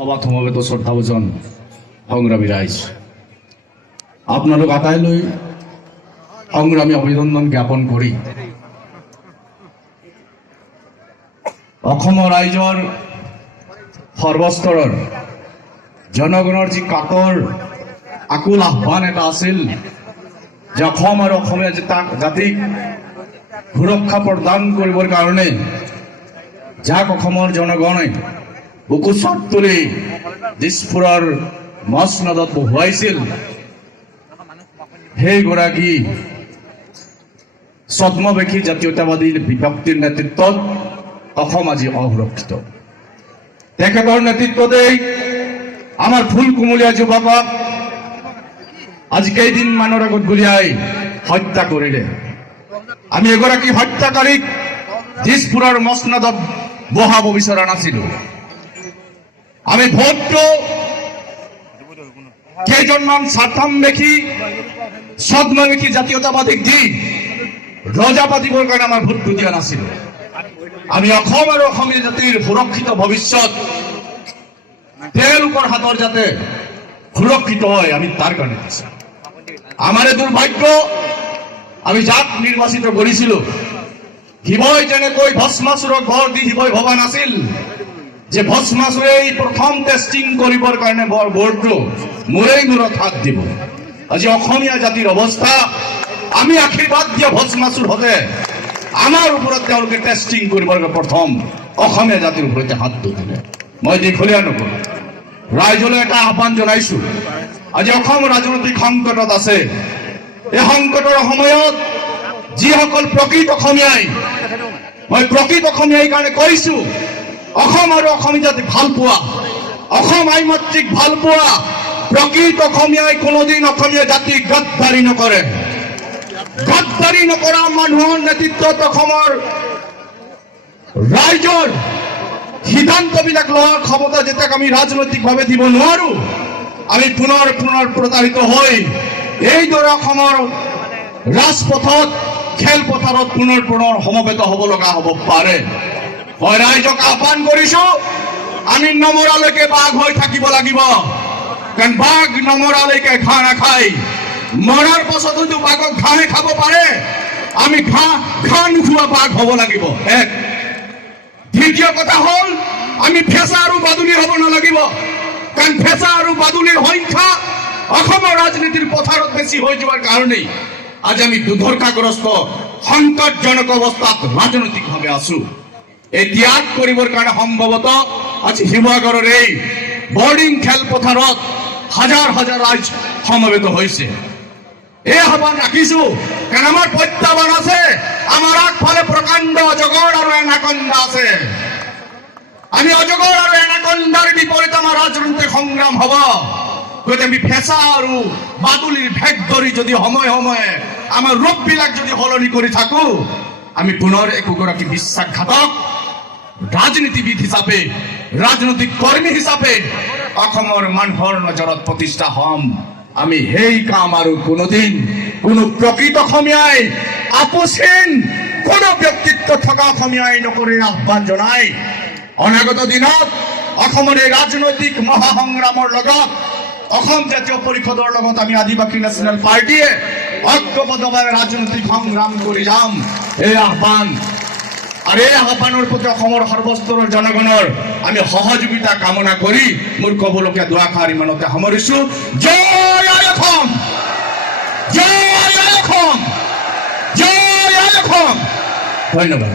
সভাত সমবেত শ্ৰদ্ধাভাজন সংগ্ৰামী ৰাইজ, আপোনালোক আটাইলৈ সংগ্ৰামী অভিনন্দন জ্ঞাপন কৰি অসমৰ ৰাইজৰ সৰ্বস্তৰৰ জনগণৰ যি কাতৰ আকুল আহ্বান এটা আছিল যে অসম আৰু অসমীয়া জাতিক সুৰক্ষা প্ৰদান কৰিবৰ কাৰণে যাক অসমৰ জনগণে বুকু চাপ তুলি দিছপুৰৰ মছনদত বহুৱাইছিল, সেইগৰাকী ছদ্মবেশী জাতীয়তাবাদী ব্যক্তিৰ নেতৃত্বত অসম আজি অসুৰক্ষিত। তেখেতৰ নেতৃত্বতেই আমাৰ ফুল কুমলীয়া যুৱকক আজি কেইদিনমানৰ আগত গুলিয়াই হত্যা কৰিলে। আমি এগৰাকী হত্যাকাৰীক দিছপুৰৰ মছনদত বহাব বিচৰা নাছিলো। আমি ভোটটো কেইজনমান স্বাৰ্থম্বেশী ছদ্মবেশী জাতীয়তাবাদীক দি ৰজা পাতিবৰ কাৰণে আমাৰ ভোটটো দিয়া নাছিলো। আমি অসম আৰু অসমীয়া জাতিৰ সুৰক্ষিত ভৱিষ্যত তেওঁলোকৰ হাতৰ যাতে সুৰক্ষিত হয়, আমি তাৰ কাৰণে দিছো। আমাৰ দুৰ্ভাগ্য, আমি যাক নিৰ্বাচিত কৰিছিলো শিৱই যেনেকৈ ভস্মাসুৰক ঘৰ দি শিৱই ভবা নাছিল যে ভস্মাসুৰে প্ৰথম টেষ্টিং কৰিবৰ কাৰণে বৰ্ডটো মূৰেই মূৰত হাত দিব। আজি অসমীয়া জাতিৰ অৱস্থা, আমি আশীৰ্বাদ দিয়া ভস্মাসুৰ হতে আমাৰ ওপৰত তেওঁলোকে টেষ্টিং কৰিবৰ কাৰণে প্ৰথম অসমীয়া জাতিৰ ওপৰতে হাত দিলে। মই দীঘলীয়া নকৰো, ৰাইজলৈ এটা আহ্বান জনাইছো। আজি অসম ৰাজনৈতিক সংকটত আছে। এই সংকটৰ সময়ত যিসকল প্ৰকৃত অসমীয়াই, মই প্ৰকৃত অসমীয়াই কাৰণে কৈছো, অসম আৰু অসমীয়া জাতিক ভাল পোৱা, অসম আই মাতৃক ভাল পোৱা প্ৰকৃত অসমীয়াই কোনোদিন অসমীয়া জাতিক গদ্দাৰী নকৰে। গদ্দাৰী নকৰা মানুহৰ নেতৃত্বত অসমৰ ৰাইজৰ সিদ্ধান্তবিলাক লোৱাৰ ক্ষমতা যেতিয়াক আমি ৰাজনৈতিকভাৱে দিব নোৱাৰো, আমি পুনৰ প্ৰতাৰিত হৈ এইদৰে অসমৰ ৰাজপথত খেলপথাৰত পুনৰ সমবেত হ'ব লগা হ'ব পাৰে। মই ৰাইজক আহ্বান কৰিছো, আমি নমৰালৈকে বাঘ হৈ থাকিব লাগিব। কাৰণ বাঘ নমৰালৈকে ঘাঁহ নাখায়, মৰাৰ পাছত হয়তো বাঘক ঘাঁহে খাব পাৰে। আমি ঘাঁহ নোখোৱা বাঘ হ'ব লাগিব। এক দ্বিতীয় কথা হ'ল, আমি ফেঁচা আৰু বাদুলি হ'ব নালাগিব। কাৰণ ফেঁচা আৰু বাদুলিৰ সংখ্যা অসমৰ ৰাজনীতিৰ পথাৰত বেছি হৈ যোৱাৰ কাৰণেই আজি আমি দুৰ্দশাগ্ৰস্ত সংকটজনক অৱস্থাত ৰাজনৈতিকভাৱে আছো। এই ত্যাগ কৰিবৰ কাৰণে সম্ভৱতঃ আজি শিৱসাগৰৰ এই বৰ্ডিং খেলপথাৰত হাজাৰ হাজাৰ ৰাইজ সমবেত হৈছে। এই আহ্বান ৰাখিছো, কাৰণ আমাৰ প্ৰত্যাহ্বান আছে। আমাৰ আগফালে প্ৰকাণ্ড অজগৰ আৰু এনাকন্দা আছে। আমি অজগৰ আৰু এনাকন্দাৰ বিপৰীতে আমাৰ ৰাজনৈতিক সংগ্ৰাম হ'ব। গতিকে আমি ফেঁচা আৰু বাদুলিৰ ভেগ ধৰি যদি সময়ে সময়ে আমাৰ ৰূপবিলাক যদি সলনি কৰি থাকো, আমি পুনৰ একোগৰাকী বিশ্বাসঘাতক ৰাজনীতিবিদ হিচাপে, ৰাজনৈতিক কৰ্মী হিচাপে অসমৰ মানুহৰ নজৰত প্ৰতিষ্ঠা হ'ম। আমি সেই কাম আৰু কোনোদিন কোনো প্ৰকৃত অসমীয়াই, আপোচহীন কোনো ব্যক্তিত্ব থকা অসমীয়াই নকৰে আহ্বান জনাই অনাগত দিনত অসমৰ এই ৰাজনৈতিক মহাসংগ্ৰামৰ লগত অসম জাতীয় পৰিষদৰ লগত আমি আদিবাসী নেশ্যনেল পাৰ্টীয়ে ঐক্যবদ্ধভাৱে ৰাজনৈতিক সংগ্ৰাম কৰি যাম। এই আহ্বান আৰু এই আহ্বানৰ প্ৰতি অসমৰ সৰ্বস্তৰৰ জনগণৰ আমি সহযোগিতা কামনা কৰি মোৰ ক'বলগীয়া দুআষাৰ ইমানতে সামৰিছো। জয় আই অসম, জয় আই অসম, জয় আই অসম। ধন্যবাদ।